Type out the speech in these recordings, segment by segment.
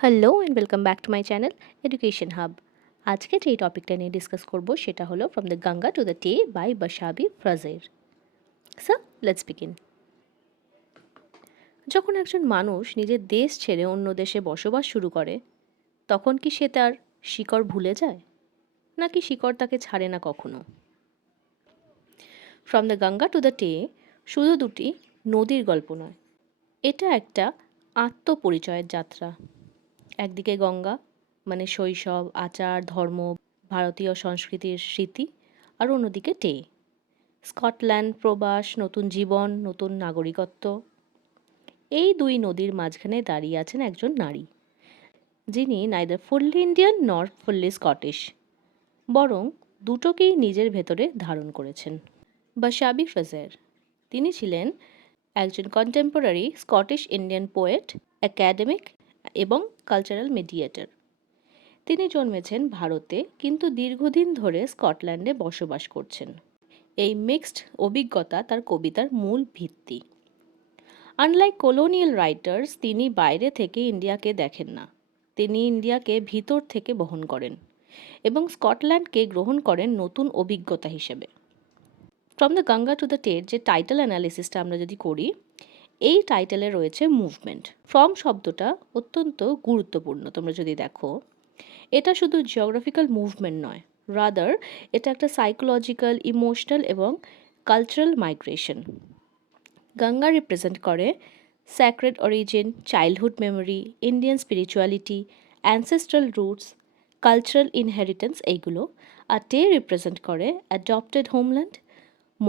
Hello and welcome back to my channel education hub. আজকে যেই টপিকটা নিয়ে ডিসকাস করব সেটা হলো from the Ganga to the Tay by Bashabi ফ্রাজের। So let's begin. যখন একজন মানুষ নিজের দেশ ছেড়ে অন্য দেশে বসবাস শুরু করে, তখন কি সে তার শিকড় ভুলে যায়, নাকি শিকড় তাকে ছাড়ে না কখনো? From the Ganga to the টে শুধু দুটি নদীর গল্প নয়, এটা একটা আত্মপরিচয়ের যাত্রা। একদিকে গঙ্গা মানে শৈশব, আচার, ধর্ম, ভারতীয় সংস্কৃতির স্মৃতি, আর অন্যদিকে টে স্কটল্যান্ড, প্রবাস, নতুন জীবন, নতুন নাগরিকত্ব। এই দুই নদীর মাঝখানে দাঁড়িয়ে আছেন একজন নারী, যিনি নাইদার ফুললি ইন্ডিয়ান নর ফুললি স্কটিশ, বরং দুটোকেই নিজের ভেতরে ধারণ করেছেন। বাশাবি ফ্রেজার, তিনি ছিলেন একজন contemporary Scottish Indian poet, academic এবং কালচারাল মিডিয়েটর। তিনি জন্মেছেন ভারতে, কিন্তু দীর্ঘদিন ধরে স্কটল্যান্ডে বসবাস করছেন। এই মিক্সড অভিজ্ঞতা তার কবিতার মূল ভিত্তি। আনলাইক কলোনিয়াল রাইটার্স, তিনি বাইরে থেকে ইন্ডিয়াকে দেখেন না, তিনি ইন্ডিয়াকে ভিতর থেকে বহন করেন এবং স্কটল্যান্ডকে গ্রহণ করেন নতুন অভিজ্ঞতা হিসেবে। From the Ganga to the টের যে টাইটেল অ্যানালিসিসটা আমরা যদি করি, এই টাইটেলে রয়েছে মুভমেন্ট। ফ্রম শব্দটা অত্যন্ত গুরুত্বপূর্ণ। তোমরা যদি দেখো, এটা শুধু জিওগ্রাফিক্যাল মুভমেন্ট নয়, রাদার এটা একটা সাইকোলজিক্যাল, ইমোশনাল এবং কালচারাল মাইগ্রেশন। গঙ্গা রিপ্রেজেন্ট করে sacred origin, childhood memory, Indian spirituality, ancestral roots, cultural inheritance, এইগুলো। আর টে রিপ্রেজেন্ট করে adopted homeland,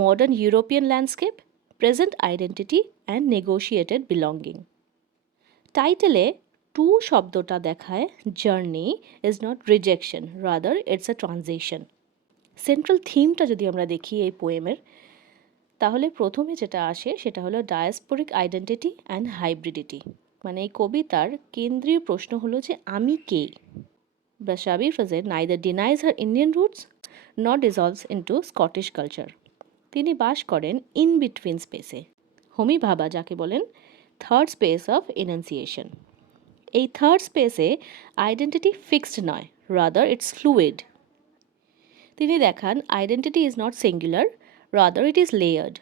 modern European landscape, present identity and negotiated belonging. টাইটেলে টু শব্দটা দেখায় journey is not rejection, rather it's a transition. Central থিমটা যদি আমরা দেখি এই পোয়েমের, তাহলে প্রথমে যেটা আসে সেটা হলো ডায়াসপোরিক আইডেন্টিটি অ্যান্ড হাইব্রিডিটি। মানে এই কবিতার কেন্দ্রীয় প্রশ্ন হলো যে আমি কে। Bashabi Fraser neither denies her Indian roots not dissolves into Scottish culture. তিনি বাস করেন ইন বিটুইন স্পেসে, হোমি ভাবা যাকে বলেন থার্ড স্পেস অফ ইনান্সিয়েশন। এই থার্ড স্পেসে আইডেন্টিটি ফিক্সড নয়, রাদার ইটস ফ্লুইড। তিনি দেখান identity is not singular, rather it is layered.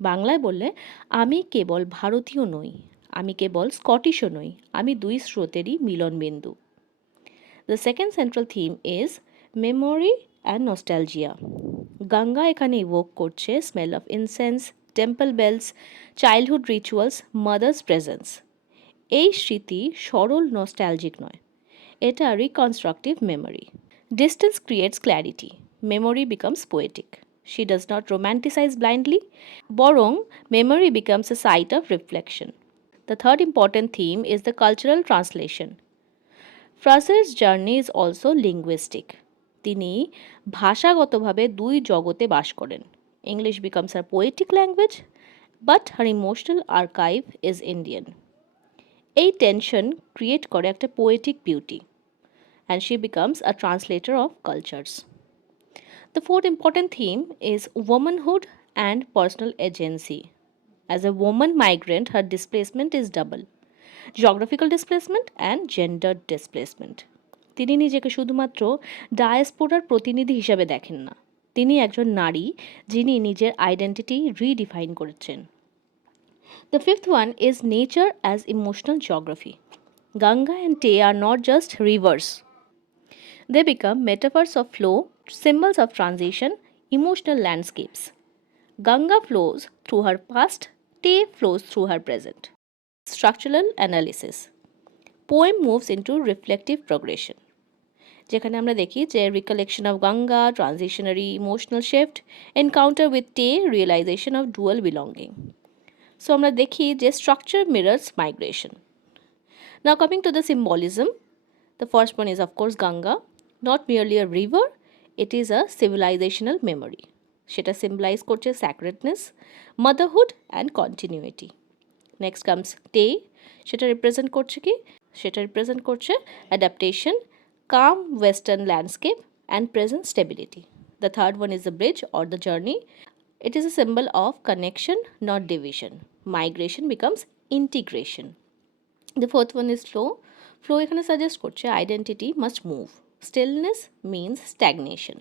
বাংলায় বললে আমি কেবল ভারতীয় নই, আমি কেবল স্কটিশও নই, আমি দুই স্রোতেরই মিলনবিন্দু। The second central theme is memory and nostalgia. Ganga এখানে ইভোক করছে smell of incense, temple bells, childhood rituals, mother's presence. এই স্মৃতি সরল নস্টালজিক নয়, এটা reconstructive memory. Distance creates clarity. Memory becomes poetic. She does not romanticize blindly. Borong, memory becomes a site of reflection. The third important theme is the cultural translation. Fraser's journey is also linguistic. তিনি ভাষাগতভাবে দুই জগতে বাস করেন। English becomes her poetic language, but her emotional archive is Indian. এই tension create করে একটা poetic beauty, and she becomes a translator of cultures. The fourth important theme is womanhood and personal agency. As a woman migrant, her displacement is double: geographical displacement and gender displacement. তিনি নিজেকে শুধুমাত্র ডায়াসপোরার প্রতিনিধি হিসেবে দেখেন না, তিনি একজন নারী যিনি নিজের আইডেন্টিটি রিডিফাইন করেছেন। The fifth one is nature as emotional geography. Ganga and Tay are not just rivers, they become metaphors of flow, symbols of transition, emotional landscapes. Ganga flows through her past, Tay flows through her present. Structural analysis. Poem moves into reflective progression. যেখানে আমরা দেখি যে recollection of Ganga, transitionary emotional shift, encounter with Tay, realization of dual belonging. So আমরা দেখি যে structure mirrors migration. Now coming to the symbolism, the first one is of course Ganga, not merely a river, it is a civilizational memory. সেটা symbolize করছে sacredness, motherhood and continuity. Next comes Tay, সেটা represent করছে কি? সেটা represent করছে adaptation, calm western landscape and present stability. The third one is the bridge or the journey. It is a symbol of connection, not division. Migration becomes integration. The fourth one is flow. Flow এখানে suggest করছে identity must move, stillness means stagnation.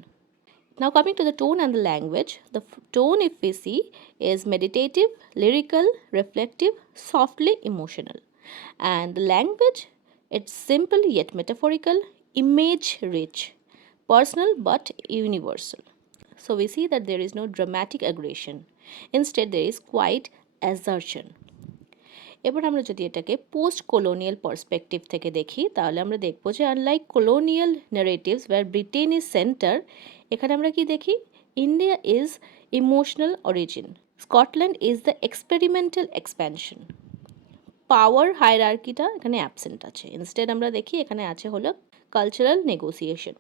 Now coming to the tone and the language, the tone if we see is meditative, lyrical, reflective, softly emotional. And the language, it's simple yet metaphorical, image rich, personal but universal. So we see that there is no dramatic aggression. Instead there is quiet assertion. এবার আমরা যদি এটাকে post colonial perspective থেকে দেখি তাহলে আমরা দেখব যে unlike colonial narratives were Britain is centre, এখানে আমরা কি দেখি India is emotional origin, Scotland is the experimental expansion. Power হায়ারার্কিটা এখানে অ্যাবসেন্ট আছে, ইনস্টেড আমরা দেখি এখানে আছে হলো কালচারাল নেগোসিয়েশন।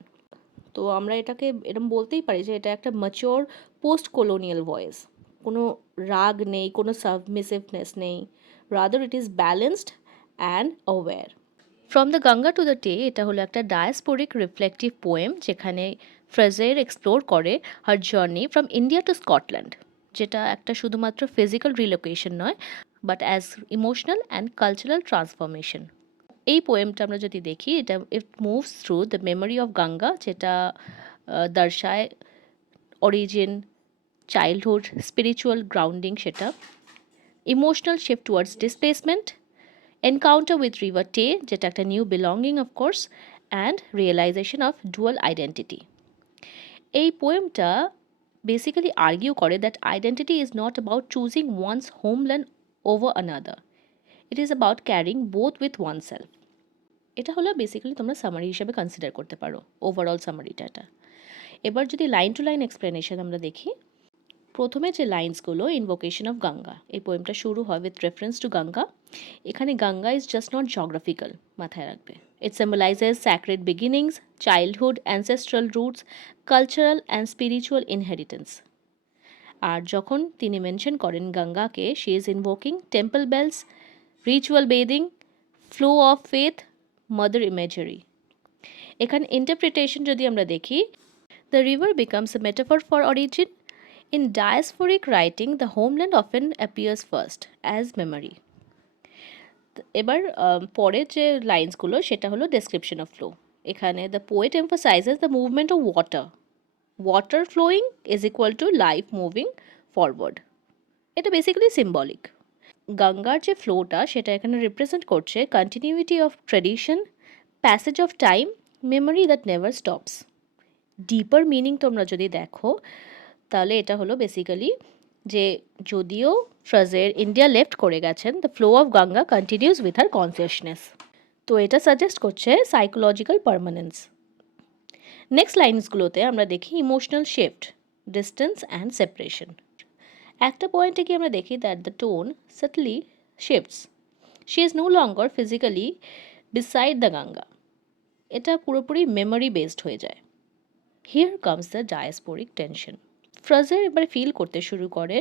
তো আমরা এটাকে এরকম বলতেই পারি যে এটা একটা ম্যাচিওর পোস্ট কলোনিয়াল ভয়েস, কোনো রাগ নেই, কোনো সাবমিসিভনেস নেই, rather it is balanced and aware. From the Ganga to the Tay এটা হলো একটা diasporic reflective poem যেখানে ফ্রেজার এক্সপ্লোর করে her journey from India to Scotland, যেটা একটা শুধুমাত্র ফিজিক্যাল রিলোকেশন নয় but as emotional and cultural transformation. এই পোয়েমটা আমরা যদি দেখি এটা it moves through the memory of Ganga, যেটা দর্শায় অরিজিন, চাইল্ডহুড, স্পিরিচুয়াল গ্রাউন্ডিং, সেটা emotional shift towards displacement, encounter with river Tay যেটা একটা new belonging of course, and realisation of dual identity. এই পোয়েমটা বেসিক্যালি আর্গিউ করে that identity is not about choosing one's homeland over another, it is about carrying both with one self. এটা হলো basically তোমরা summary হিসেবে consider করতে পারো overall সামারিটা এটা। এবার যদি লাইন টু লাইন এক্সপ্লেনেশন আমরা দেখি, প্রথমে যে লাইন্সগুলো ইনভোকেশন অফ গঙ্গা, এই পোয়েমটা শুরু হয় উইথ রেফারেন্স টু গঙ্গা। এখানে Ganga is just not geographical, মাথায় রাখবে, it symbolises sacred beginnings, childhood, ancestral roots, cultural and spiritual inheritance. আর যখন তিনি মেনশন করেন গঙ্গাকে, she is invoking temple bells, ritual bathing, flow of faith, mother imagery. এখানে interpretation যদি আমরা দেখি, the river becomes a metaphor for origin. In diasporic writing, the homeland often appears first as memory. এবার পরের যে লাইন্সগুলো সেটা হলো ডেসক্রিপশন অফ ফ্লো। এখানে the poet emphasises the movement of water, water following is equal to life moving forward. এটা basically symbolic. গঙ্গার যে ফ্লোটা সেটা এখানে রিপ্রেজেন্ট করছে continuity of tradition, passage of time, memory that never stops. Deeper meaning তোমরা যদি দেখো তাহলে এটা হলো বেসিক্যালি যে যদিও ফ্রেজার ইন্ডিয়া লেফট করে গেছেন, the flow of Ganga continuous with her consciousness. তো এটা সাজেস্ট করছে সাইকোলজিক্যাল পারমানেন্স। নেক্সট লাইন্সগুলোতে আমরা দেখি emotional shift, distance and separation. একটা পয়েন্টে কি আমরা দেখি that the tone subtly shifts, she is no longer physically beside the Ganga, এটা পুরোপুরি মেমোরি বেসড হয়ে যায়। Here comes the diasporic tension. Fraser এবার ফিল করতে শুরু করে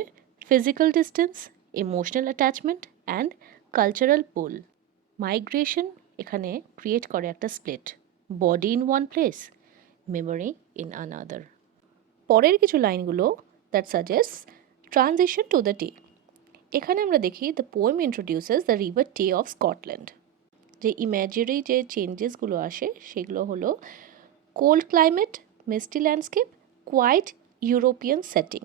physical distance, emotional attachment and cultural pull. Migration এখানে ক্রিয়েট করে একটা split, body in one place, memory in another. পরের কিছু লাইনগুলো that suggest transition two the Tay. এখানে আমরা দেখি the poem introduces the river Tay of Scotland. যে ইম্যাজিনারি যে চেঞ্জেসগুলো আসে সেগুলো হলো cold climate, misty landscape, quite European setting.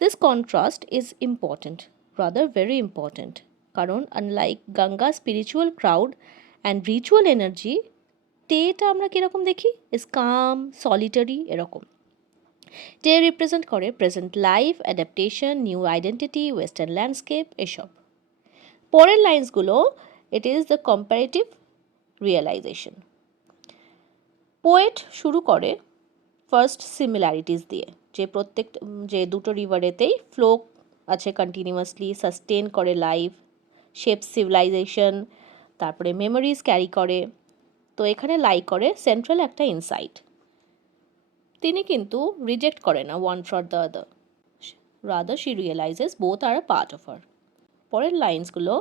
This contrast is important, rather very important, কারণ unlike Ganga spiritual crowd and ritual energy, টেটা আমরা কীরকম দেখি is calm, solitary এরকম। টে রিপ্রেজেন্ট করে present life, adaptation, new identity, western landscape এসব। পরের লাইন্সগুলো it is the comparative realisation. Poet শুরু করে ফার্স্ট সিমিলারিটিস দিয়ে, যে দুটো রিভারেতেই ফ্লো আছে কন্টিনিউয়াসলি, সাস্টেন করে লাইফ, শেপ সিভিলাইজেশন, তারপরে মেমোরিজ ক্যারি করে। তো এখানে লাই করে সেন্ট্রাল একটা ইনসাইট। তিনি কিন্তু রিজেক্ট করে না one for the other, rather she realises both are a part of her. পরের লাইন্সগুলো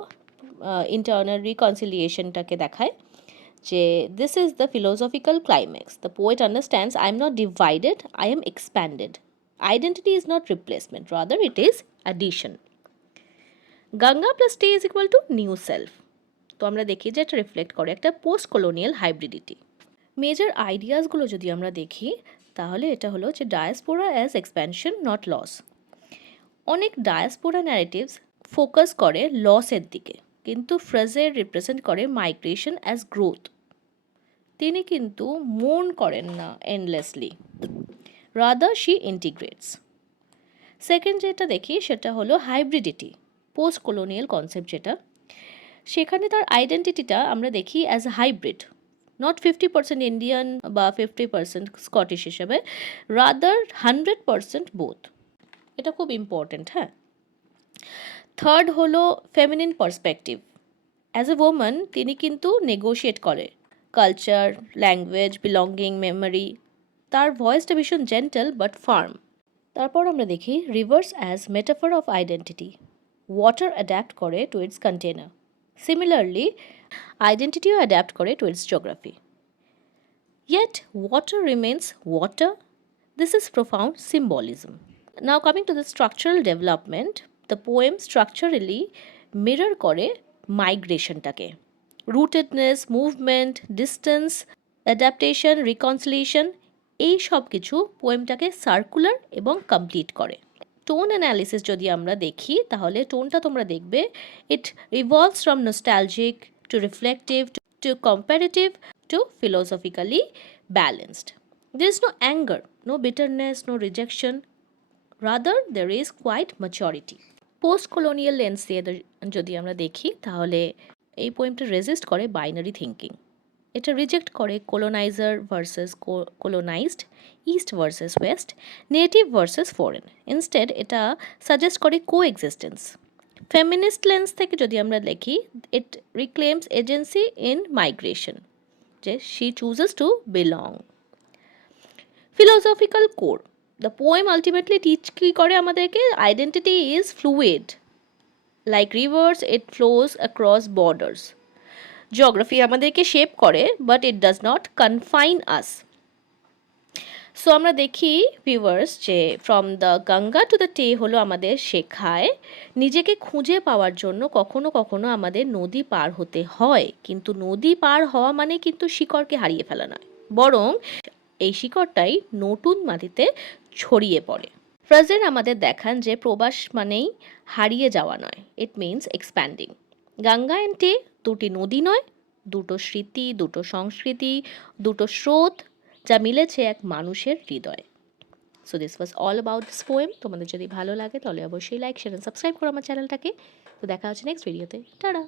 ইন্টারনাল রিকনসিলিয়েশনটাকে দেখায় যে this is the philosophical climax. The poet understands I am not divided, I am expanded. Identity is not replacement, rather it is addition. Ganga plus Tay is equal to new self. তো আমরা দেখি যে এটা reflect করে একটা post colonial hybridity. Major আইডিয়াসগুলো যদি আমরা দেখি তাহলে এটা হলো যে diaspora as expansion not loss. অনেক ডায়াসপোরা ন্যারেটিভস ফোকাস করে লসের দিকে, কিন্তু ফ্রেজার রিপ্রেজেন্ট করে মাইগ্রেশন অ্যাজ গ্রোথ। তিনি কিন্তু মোর্ন করেন না endlessly, rather she integrates. Second যেটা দেখি সেটা হলো হাইব্রিডিটি, পোস্ট কলোনিয়াল কনসেপ্ট যেটা, সেখানে তার আইডেন্টিটিটা আমরা দেখি as a hybrid, not 50% Indian বা 50% স্কটিশ হিসেবে, রাদার 100% বোথ। এটা খুব ইম্পর্টেন্ট। হ্যাঁ, থার্ড হলো feminine perspective. As a woman তিনি কিন্তু নেগোশিয়েট করে কালচার, ল্যাঙ্গুয়েজ, বিলঙ্গিং, মেমোরি। তার ভয়েসটা ভীষণ জেন্টাল বাট ফার্ম। তারপর আমরা দেখি rivers as metaphor of identity, water adapt করে টু ইটস কন্টেনার। সিমিলারলি আইডেন্টিটিও অ্যাডাপ্ট করে to its geography. Yet water remains water. This is profound symbolism. Now coming to the structural development, the poem structurally mirror করে মাইগ্রেশনটাকে, rootedness, movement, distance, adaptation, reconciliation, এই সব কিছু পোয়েমটাকে circular এবং complete করে। টোন অ্যানালিসিস যদি আমরা দেখি তাহলে টোনটা তোমরা দেখবে it revolves from nostalgic to reflective to comparative to philosophically balanced. There is no anger, no bitterness, no rejection. Rather, there is quite maturity. Post-colonial lens দিয়ে যদি আমরা দেখি তাহলে এই পোয়েমটা রেজিস্ট করে বাইনারি থিঙ্কিং। এটা রিজেক্ট করে colonizer versus colonized, east versus West, native versus foreign. Instead এটা সাজেস্ট করে কোএক্সিস্টেন্স। ফেমিনিস্ট লেন্স থেকে যদি আমরা দেখি, ইট রিক্লেমস এজেন্সি ইন মাইগ্রেশন, যে she chooses to belong. Philosophical core, the poem ultimately teach কি করে আমাদেরকে, identity is fluid, like rivers it flows across borders. Geography আমাদেরকে shape করে but it does not confine us. So আমরা দেখি viewers যে from the Ganga to the টে হলো আমাদের শেখায় নিজেকে খুঁজে পাওয়ার জন্য কখনো কখনো আমাদের নদী পার হতে হয়, কিন্তু নদী পার হওয়া মানে কিন্তু শিকড়কে হারিয়ে ফেলা নয়, বরং এই শিকড়টাই নতুন মাটিতে ছড়িয়ে পড়ে। ফ্রেজার আমাদের দেখান যে প্রবাস মানেই হারিয়ে যাওয়া নয়, it means expanding. Ganga and টে দুটি নদী নয়, দুটো স্মৃতি, দুটো সংস্কৃতি, দুটো স্রোত, যা মিলেছে এক মানুষের হৃদয়ে। So this was all about this poem. তোমাদের যদি ভালো লাগে তাহলে অবশ্যই লাইক, শেয়ার এন্ড সাবস্ক্রাইব করো আমার চ্যানেলটাকে। তো দেখা হচ্ছে নেক্সট ভিডিওতে। টাটা।